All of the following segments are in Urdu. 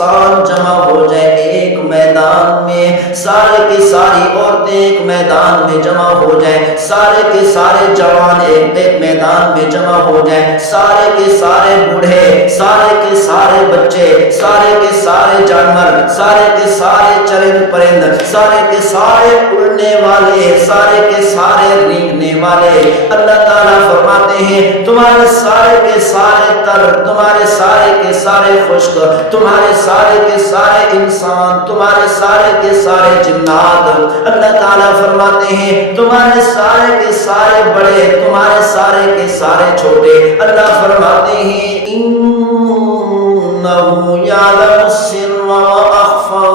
انسان جمع ہو جائے ایک میدان میں، سارے کے ساری عورتیں ایک میدان میں جمع ہو جائیں، سارے کے سارے جوان ایک میدان میں جمع ہو جائیں، سارے کے سارے بوڑھے، سارے کے سارے بچے، سارے کے سارے جانور، سارے کے سارے چرند پرند، سارے کے سارے اڑنے والے، سارے کے سارے رینگنے والے، اللہ تعالیٰ فرماتے ہیں تمہارے سارے کے سارے تر، تمہارے سارے کے سارے خشک، تمہارے سارے کے سارے انسان، تمہارے سارے کے سارے جنات، اللہ تعالیٰ فرماتے ہیں تمہارے سارے کے سارے بڑے، تمہارے سارے کے سارے چھوٹے، اللہ فرماتے ہیں انہ یعلم السر واخفی،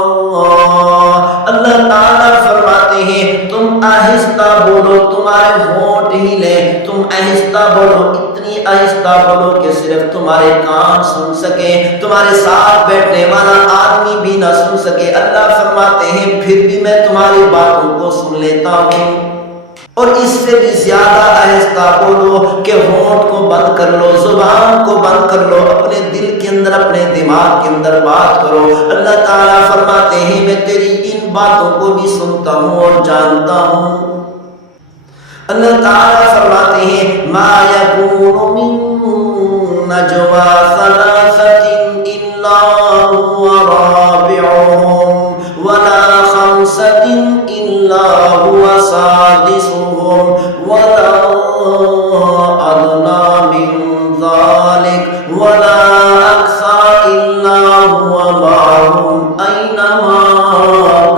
اللہ تعالیٰ فرماتے ہیں تم آہستہ بولو، تمہارے ہونٹ ہی لیں، تم آہستہ بولو، اتنی آہستہ بولو کہ صرف تمہارے کان سن سکیں، تمہارے ساتھ بیٹھنے والا آدمی بھی نہ سن سکے، اللہ فرماتے ہیں پھر بھی میں تمہاری باتوں کو سن لیتا ہوں، اور اس سے بھی زیادہ آہستہ بولو کہ ہونٹ کو بند کر لو، زبان کو بند کر لو، اپنے دل کے اندر، اپنے دماغ کے اندر بات کرو، اللہ تعالیٰ فرماتے ہیں میں تیری ان باتوں کو بھی سنتا ہوں اور جانتا ہوں، اللہ تعالیٰ فرماتے ہیں ما یکون من نجوا ثلاثۃ الا هو رابعهم ولا خمسۃ الا هو سادسهم ولا ادنى من ذلك ولا اكثر الا هو معهم اينما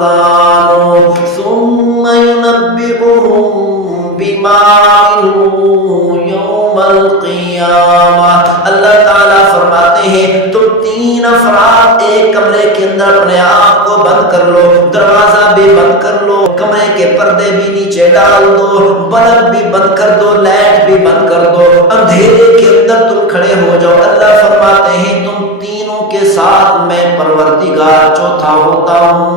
كانوا ثم ينبئهم بما عملوا یوم القیامہ، اللہ تعالیٰ فرماتے ہیں تم تین افراد ایک کمرے کے اندر اپنے آپ کو بند کر لو، دروازہ بھی بند کر لو، کمرے کے پردے بھی نیچے ڈال دو، بلب بھی بند کر دو، لائٹ بھی بند کر دو، اندھیرے کے اندر تم کھڑے ہو جاؤ، اللہ فرماتے ہیں تم تینوں کے ساتھ میں پروردگار چوتھا ہوتا ہوں،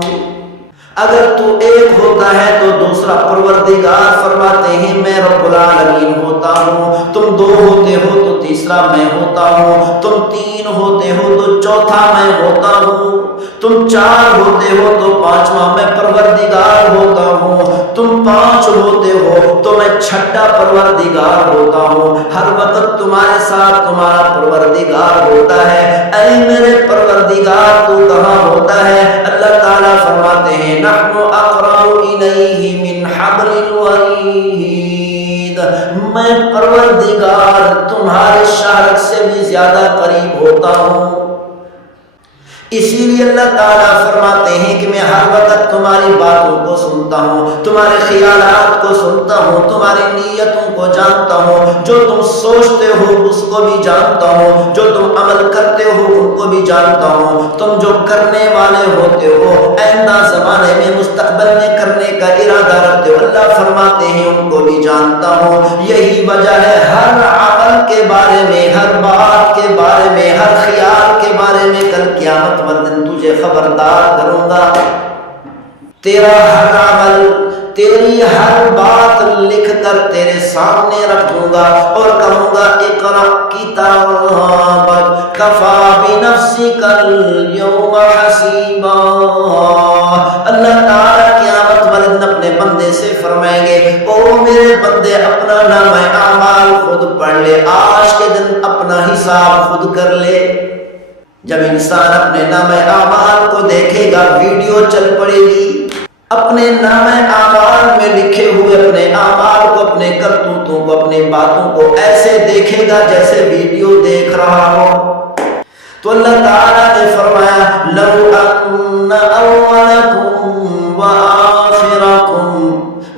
اگر تو ایک ہوتا ہے تو دوسرا پروردگار فرماتے ہیں میں رب العالمین ہوتا ہوں، تم دو ہوتے ہو تو تیسرا میں ہوتا ہوں، تم تین ہوتے ہو تو چوتھا میں ہوتا ہوں، تم چار ہوتے ہو تو پانچواں میں پروردگار ہوتا ہوں، تم پانچ ہوتے ہو تو میں چھٹا پروردگار ہوتا ہوں، ہر وقت تمہارے ساتھ تمہارا پروردگار ہوتا ہے، اے میرے پروردگار تو کہاں ہوتا ہے، اللہ تعالیٰ فرماتے ہیں نحن اقرب الیہ من حبل الورید، میں پروردگار تمہارے شہرک سے بھی زیادہ قریب ہوتا ہوں، اسی لیے اللہ تعالیٰ فرماتے ہیں کہ میں ہر وقت تمہاری باتوں کو سنتا ہوں، تمہارے خیالات کو سنتا ہوں، تمہاری نیتوں کو جانتا ہوں، جو تم سوچتے ہو اس کو بھی جانتا ہوں، جو تم عمل کرتے ہو ان کو بھی جانتا ہوں، تم جو کرنے والے ہوتے ہو آئندہ زمانے میں مستقبل میں کرنے کا ارادہ رکھتے ہو، اللہ فرماتے ہیں ان کو بھی جانتا ہوں، یہی وجہ ہے ہر عمل کے بارے میں، ہر بات کے بارے میں، ہر خیال کے بارے میں کل قیامت والدن تجھے خبردار کروں گا، تیرا ہر عمل، تیری ہر بات لکھ کر تیرے سامنے رکھ دوں گا اور کہوں گا اقرأ کتابک کفا بنفسک اليوم حسیبا، اللہ تعالیٰ قیامت والدن اپنے بندے سے فرمائیں گے او میرے بندے اپنا نامہ اعمال خود پڑھ لے، آج کے دن اپنا حساب خود کر لے، جب انسان اپنے نامہ اعمال کو دیکھے گا ویڈیو چل پڑے گی، اپنے نامہ اعمال میں لکھے ہوئے اپنے اعمال کو، اپنے کرتوتوں کو، اپنے باتوں کو ایسے دیکھے گا جیسے ویڈیو دیکھ رہا ہو، تو اللہ تعالیٰ نے فرمایا لو ان اولکم وآخرکم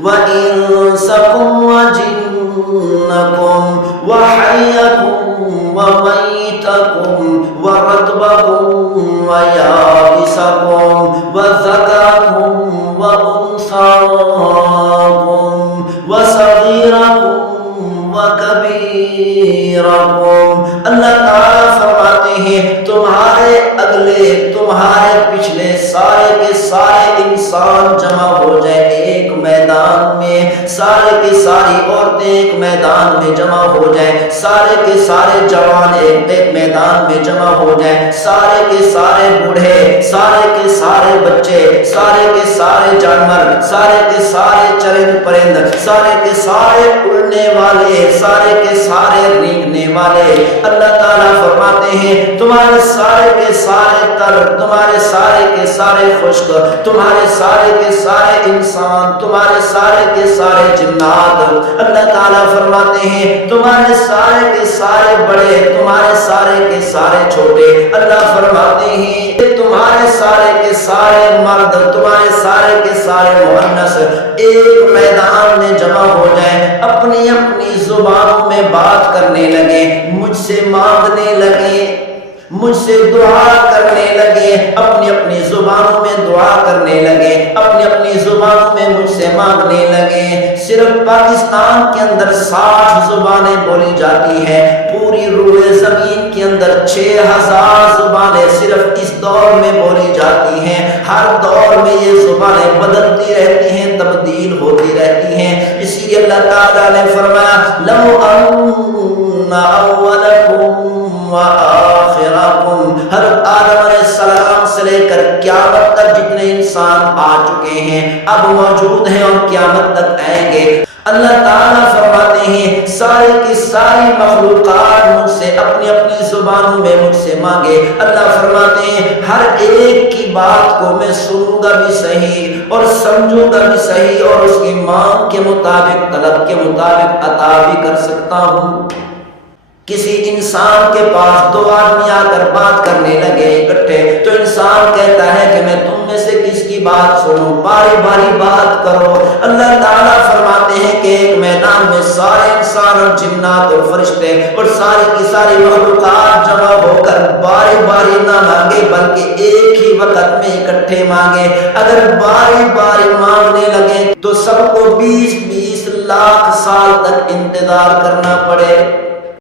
وانسکم وجنکم وحیکم ومیتکم ورطبکم ویابسکم وذکرکم وانثاکم وصغیرکم وکبیرکم، اللہ تعالیٰ فرماتے ہیں تمہارے اگلے، تمہارے پچھلے سارے کے سارے انسان جمع ہو جائے ایک میدان میں، سارے کی ساری عورتیں ایک میدان میں جمع ہو جائیں، سارے کے سارے جوان ایک میدان میں جمع ہو جائیں، سارے کے سارے بوڑھے، سارے کے سارے بچے، سارے کے سارے جانور، سارے کے سارے چرند پرند، سارے کے سارے اڑنے والے، سارے کے سارے رینگنے والے، اللہ تعالیٰ فرماتے ہیں تمہارے سارے کے سارے تر، تمہارے سارے کے سارے خشک، تمہارے سارے کے سارے انسان، تمہارے سارے کے سارے جنات، اللہ تعالیٰ فرماتے ہیں تمہارے سارے کے سارے بڑے، تمہارے سارے کے سارے چھوٹے، اللہ فرماتے ہیں تمہارے سارے کے سارے مرد، تمہارے سارے کے سارے مؤنث ایک میدان میں جمع ہو جائیں، اپنی اپنی زبانوں میں بات کرنے لگے، مجھ سے مانگنے لگے، مجھ سے دعا کرنے لگے، اپنی اپنی زبانوں میں دعا کرنے لگے، اپنی اپنی زبانوں میں مجھ سے مانگنے لگے۔ صرف پاکستان کے اندر 60 زبانیں بولی جاتی ہیں، پوری روئے زمین کے اندر 6000 زبانیں صرف اس دور میں بولی جاتی ہیں۔ ہر دور میں یہ زبانیں بدلتی رہتی ہیں، تبدیل ہوتی رہتی ہیں، اسی لیے اللہ تعالیٰ نے فرمایا لَوْ أَنَّ أَوَّلَكُمْ وَآخِرَكُمْ، حضرت آدم علیہ السلام سے لے کر قیامت تک جتنے انسان آ چکے ہیں، اب موجود ہیں اور قیامت تک آئیں گے، اللہ تعالیٰ فرماتے ہیں ساری کی ساری مخلوقات مجھ سے اپنی اپنی زبانوں میں مجھ سے مانگے، اللہ فرماتے ہیں ہر ایک کی بات کو میں سنوں گا بھی صحیح اور سمجھوں گا بھی صحیح، اور اس کی مانگ کے مطابق، طلب کے مطابق عطا بھی کر سکتا ہوں۔ کسی انسان کے پاس 2 آدمی آ کر بات کرنے لگے اکٹھے، تو انسان کہتا ہے کہ میں تم میں سے کس کی بات سنوں، باری باری بات کرو۔ اللہ تعالیٰ فرماتے ہیں کہ ایک میدان میں سارے انسان اور جنات اور فرشتے اور ساری کی ساری مخلوقات جمع ہو کر باری باری نہ مانگے بلکہ ایک ہی وقت میں اکٹھے مانگے۔ اگر باری باری مانگنے لگے تو سب کو 20 لاکھ سال تک انتظار کرنا پڑے۔